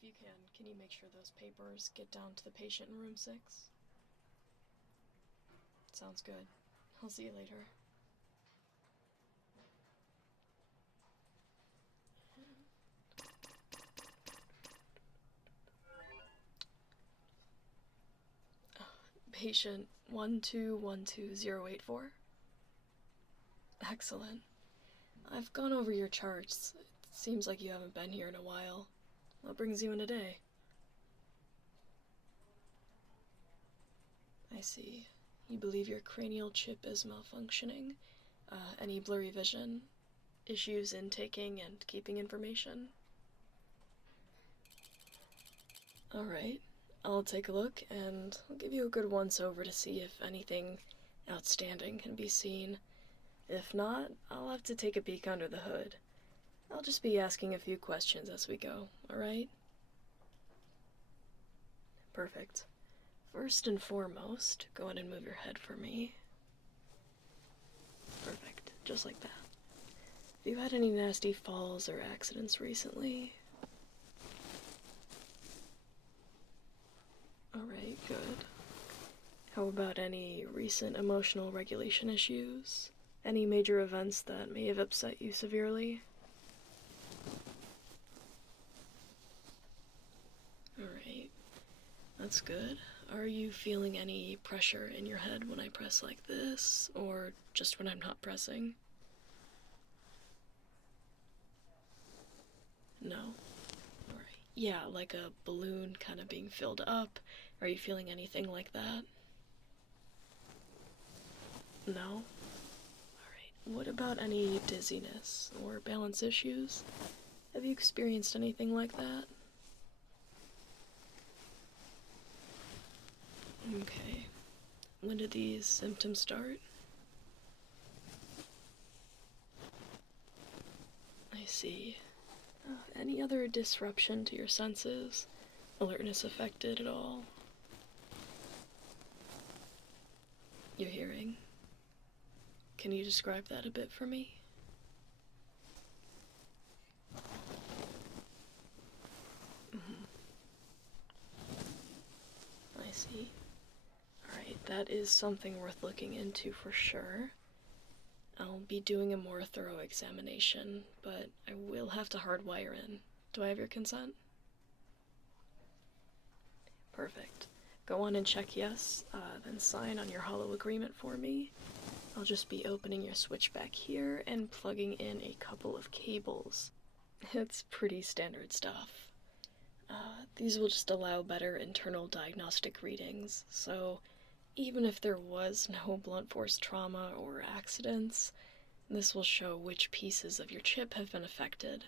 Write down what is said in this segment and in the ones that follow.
If you can you make sure those papers get down to the patient in room 6? Sounds good. I'll see you later. Patient 1212084. Excellent. I've gone over your charts. It seems like you haven't been here in a while. What brings you in today? I see. You believe your cranial chip is malfunctioning. Any blurry vision? Issues in taking and keeping information? Alright. I'll take a look, and I'll give you a good once-over to see if anything outstanding can be seen. If not, I'll have to take a peek under the hood. I'll just be asking a few questions as we go, alright? Perfect. First and foremost, go ahead and move your head for me. Perfect, just like that. Have you had any nasty falls or accidents recently? Alright, good. How about any recent emotional regulation issues? Any major events that may have upset you severely? Alright, that's good. Are you feeling any pressure in your head when I press like this, or just when I'm not pressing? No? Alright. Yeah, like a balloon kind of being filled up. Are you feeling anything like that? No? Alright. What about any dizziness or balance issues? Have you experienced anything like that? Okay. When did these symptoms start? I see. Any other disruption to your senses? Alertness affected at all? Your hearing? Can you describe that a bit for me? I see. Alright, that is something worth looking into for sure. I'll be doing a more thorough examination, but I will have to hardwire in. Do I have your consent? Perfect. Go on and check yes, then sign on your hollow agreement for me. I'll just be opening your switch back here and plugging in a couple of cables. It's pretty standard stuff. These will just allow better internal diagnostic readings, so even if there was no blunt force trauma or accidents, this will show which pieces of your chip have been affected.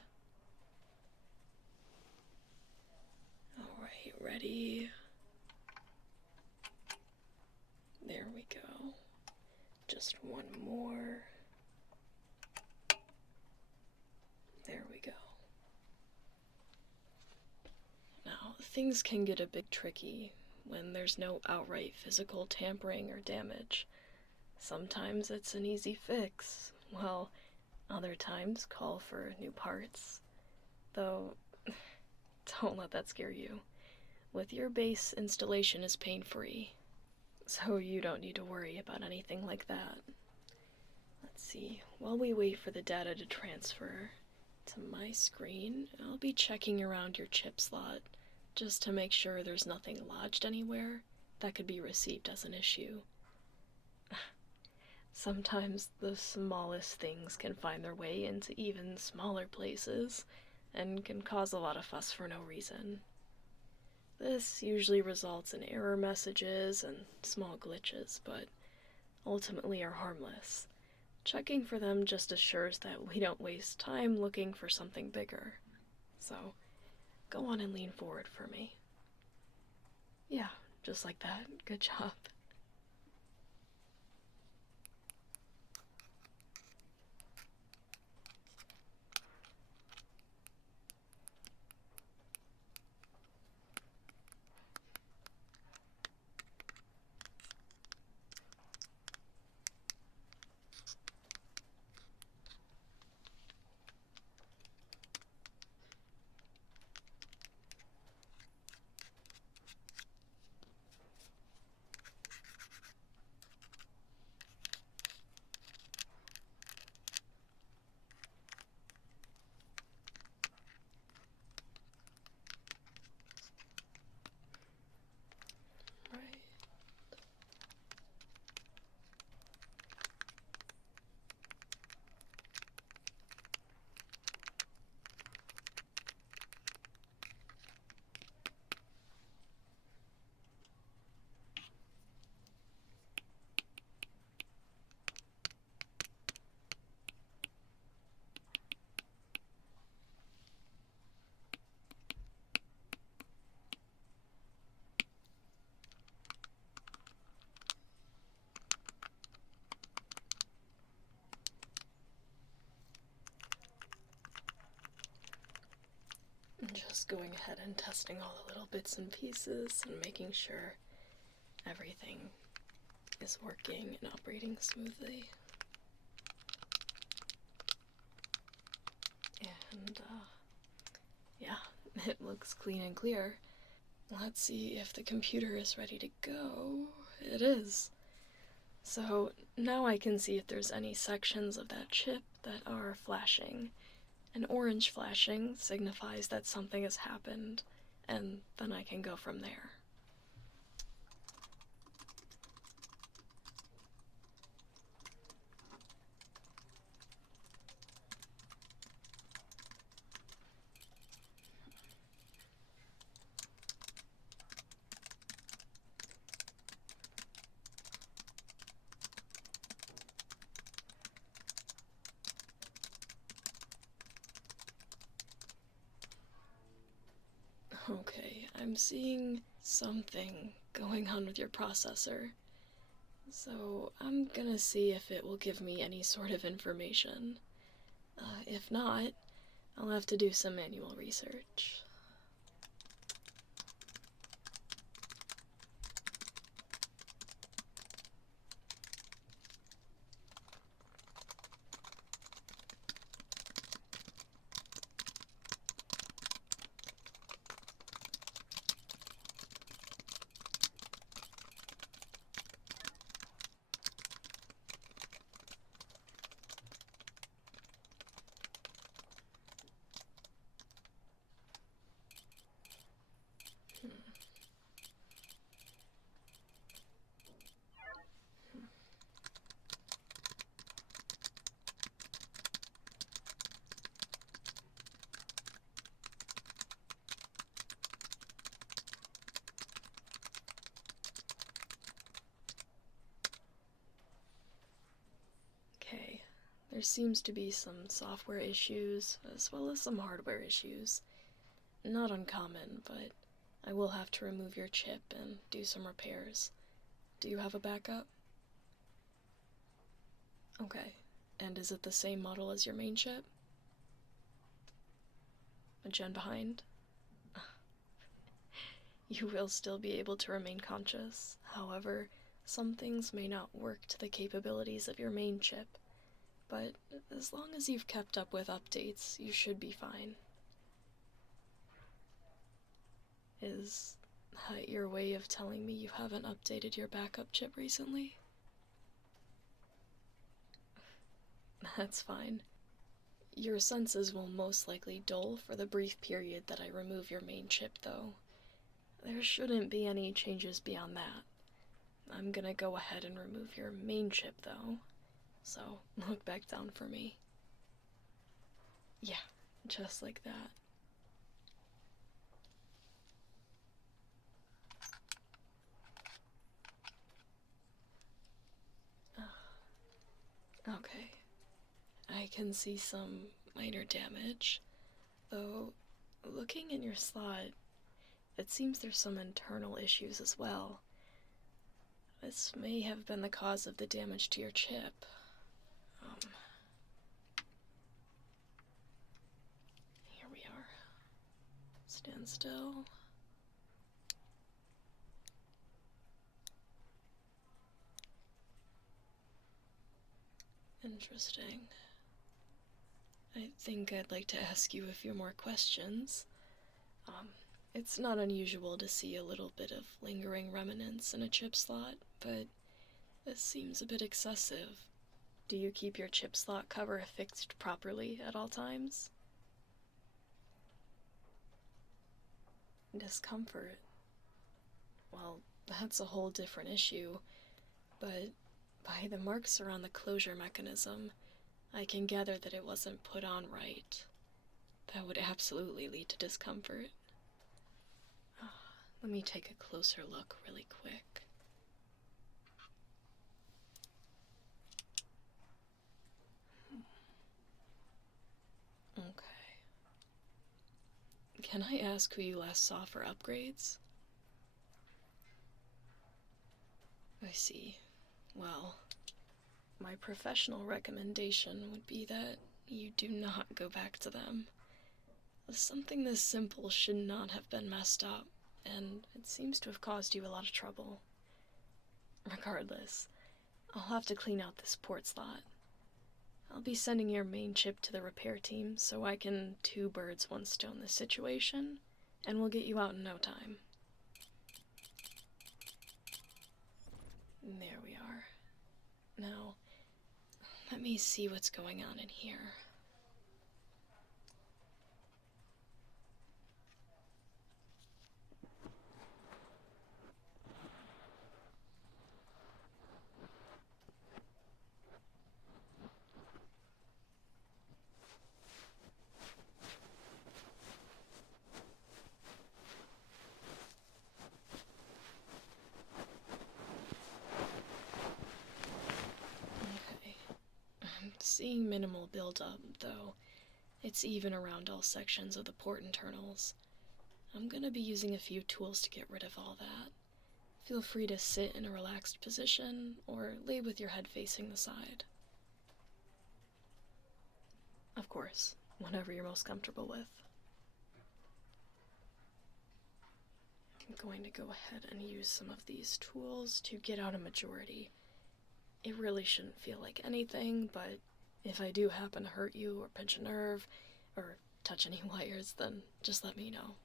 Alright, ready? There we go. Just one more. There we go. Now, things can get a bit tricky when there's no outright physical tampering or damage. Sometimes it's an easy fix, while other times call for new parts. Though, don't let that scare you. With your base, installation is pain-free, so you don't need to worry about anything like that. Let's see, while we wait for the data to transfer to my screen, I'll be checking around your chip slot, just to make sure there's nothing lodged anywhere that could be received as an issue. Sometimes the smallest things can find their way into even smaller places, and can cause a lot of fuss for no reason. This usually results in error messages and small glitches, but ultimately are harmless. Checking for them just assures that we don't waste time looking for something bigger. So, go on and lean forward for me. Yeah, just like that. Good job. going ahead and testing all the little bits and pieces and making sure everything is working and operating smoothly. And, yeah, it looks clean and clear. Let's see if the computer is ready to go. It is. So now I can see if there's any sections of that chip that are flashing. An orange flashing signifies that something has happened, and then I can go from there. Okay, I'm seeing something going on with your processor. So I'm gonna see if it will give me any sort of information. If not, I'll have to do some manual research. Okay, there seems to be some software issues as well as some hardware issues. Not uncommon, but I will have to remove your chip and do some repairs. Do you have a backup? Okay, and is it the same model as your main chip? A gen behind? You will still be able to remain conscious. However, some things may not work to the capabilities of your main chip, but as long as you've kept up with updates, you should be fine. Is that your way of telling me you haven't updated your backup chip recently? That's fine. Your senses will most likely dull for the brief period that I remove your main chip, though. There shouldn't be any changes beyond that. I'm gonna go ahead and remove your main chip, though, so look back down for me. Yeah, just like that. Okay. I can see some minor damage, though looking in your slot, it seems there's some internal issues as well. This may have been the cause of the damage to your chip. Here we are. Stand still. Interesting. I think I'd like to ask you a few more questions. It's not unusual to see a little bit of lingering remnants in a chip slot, but this seems a bit excessive. Do you keep your chip slot cover affixed properly at all times? Discomfort. Well, that's a whole different issue, but by the marks around the closure mechanism, I can gather that it wasn't put on right. That would absolutely lead to discomfort. Let me take a closer look really quick. Okay. Can I ask who you last saw for upgrades? I see. Well, my professional recommendation would be that you do not go back to them. Something this simple should not have been messed up, and it seems to have caused you a lot of trouble. Regardless, I'll have to clean out this port slot. I'll be sending your main chip to the repair team so I can two birds, one stone this situation, and we'll get you out in no time. There we are. Now, let me see what's going on in here. Seeing minimal buildup, though it's even around all sections of the port internals. I'm gonna be using a few tools to get rid of all that. Feel free to sit in a relaxed position, or lay with your head facing the side. Of course, whatever you're most comfortable with. I'm going to go ahead and use some of these tools to get out a majority. It really shouldn't feel like anything, but if I do happen to hurt you or pinch a nerve or touch any wires, then just let me know.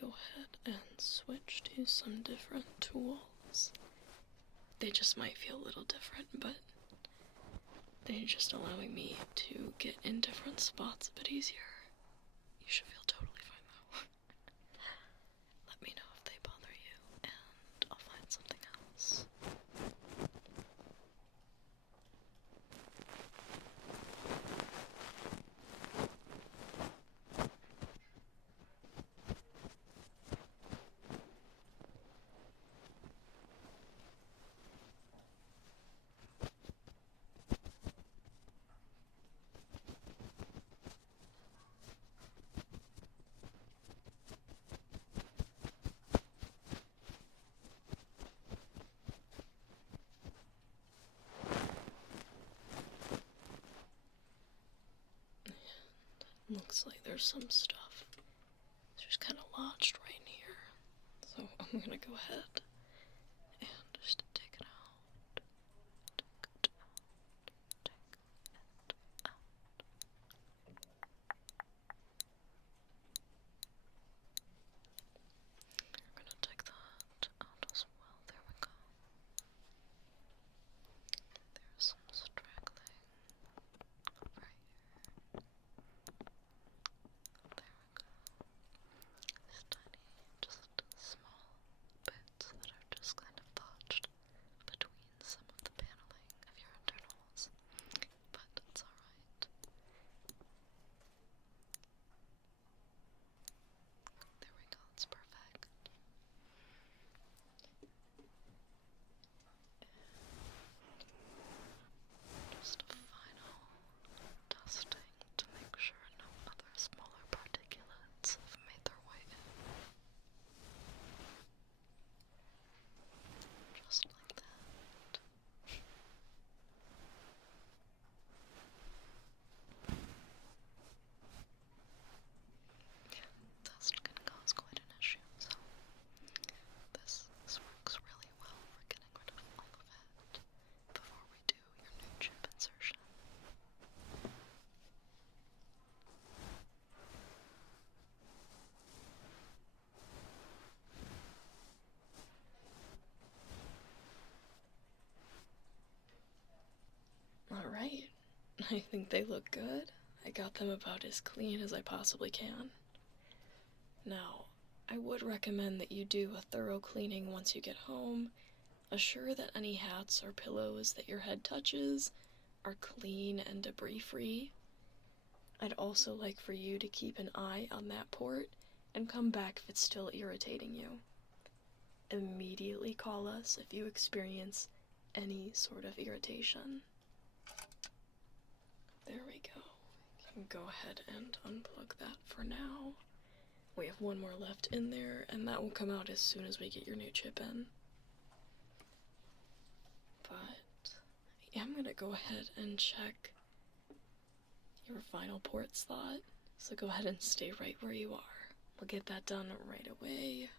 Go ahead and switch to some different tools. They just might feel a little different, but they're just allowing me to get in different spots a bit easier. You should feel totally fine though. Let me know if they bother you, and I'll find something else. Looks like there's some stuff just kind of lodged right in here. So I'm gonna go ahead and just take it out. Take it out. Take it out. We're gonna take that out as well. There we go. There's some straggling over here. There we go. These tiny, just small bits that I think they look good. I got them about as clean as I possibly can. Now, I would recommend that you do a thorough cleaning once you get home. Assure that any hats or pillows that your head touches are clean and debris-free. I'd also like for you to keep an eye on that port and come back if it's still irritating you. Immediately call us if you experience any sort of irritation. There we go. You can go ahead and unplug that for now. We have one more left in there, and that will come out as soon as we get your new chip in. But I am going to go ahead and check your final port slot, so go ahead and stay right where you are. We'll get that done right away.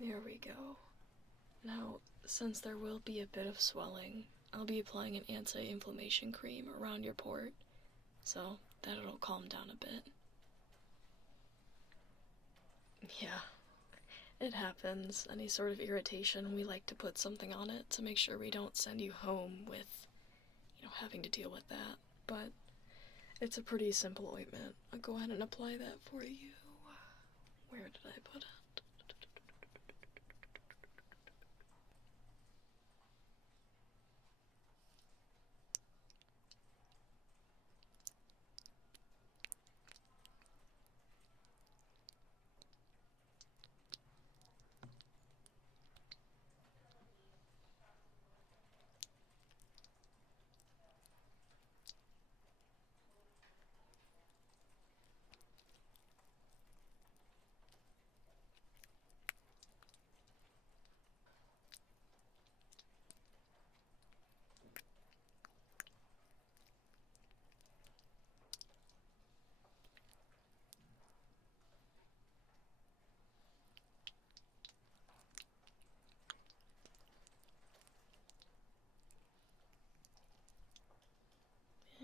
There we go. Now, since there will be a bit of swelling, I'll be applying an anti-inflammation cream around your port, so that it'll calm down a bit. Yeah, it happens. Any sort of irritation, we like to put something on it to make sure we don't send you home with, having to deal with that. But it's a pretty simple ointment. I'll go ahead and apply that for you. Where did I put it?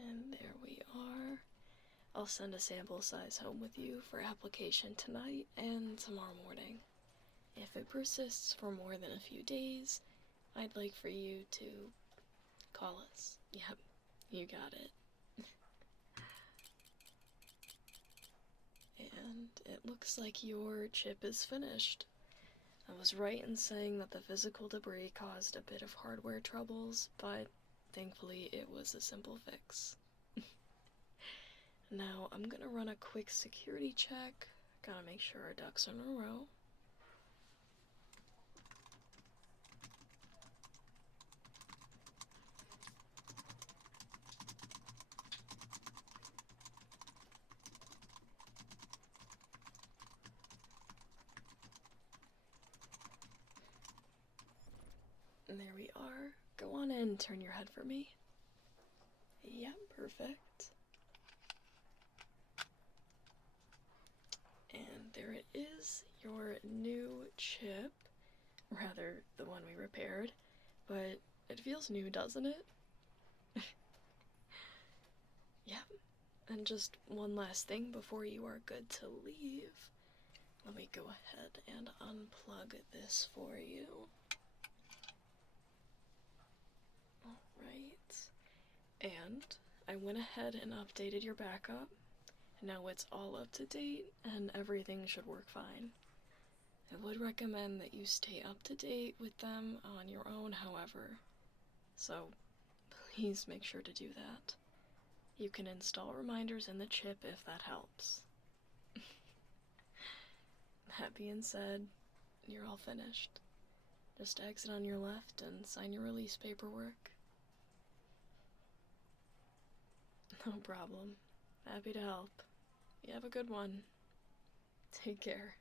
And there we are. I'll send a sample size home with you for application tonight and tomorrow morning. If it persists for more than a few days, I'd like for you to call us. Yep, you got it. And it looks like your chip is finished. I was right in saying that the physical debris caused a bit of hardware troubles, but thankfully it was a simple fix. Now I'm gonna run a quick security check. Gotta make sure our ducks are in a row. And there we are. Go on in, turn your head for me. Yep, perfect. And there it is, your new chip. Rather, the one we repaired. But it feels new, doesn't it? Yep. And just one last thing before you are good to leave. Let me go ahead and unplug this for you. Alright. And I went ahead and updated your backup. Now it's all up to date and everything should work fine. I would recommend that you stay up to date with them on your own, however. So please make sure to do that. You can install reminders in the chip if that helps. That being said, you're all finished. Just exit on your left and sign your release paperwork. No problem. Happy to help. You have a good one. Take care.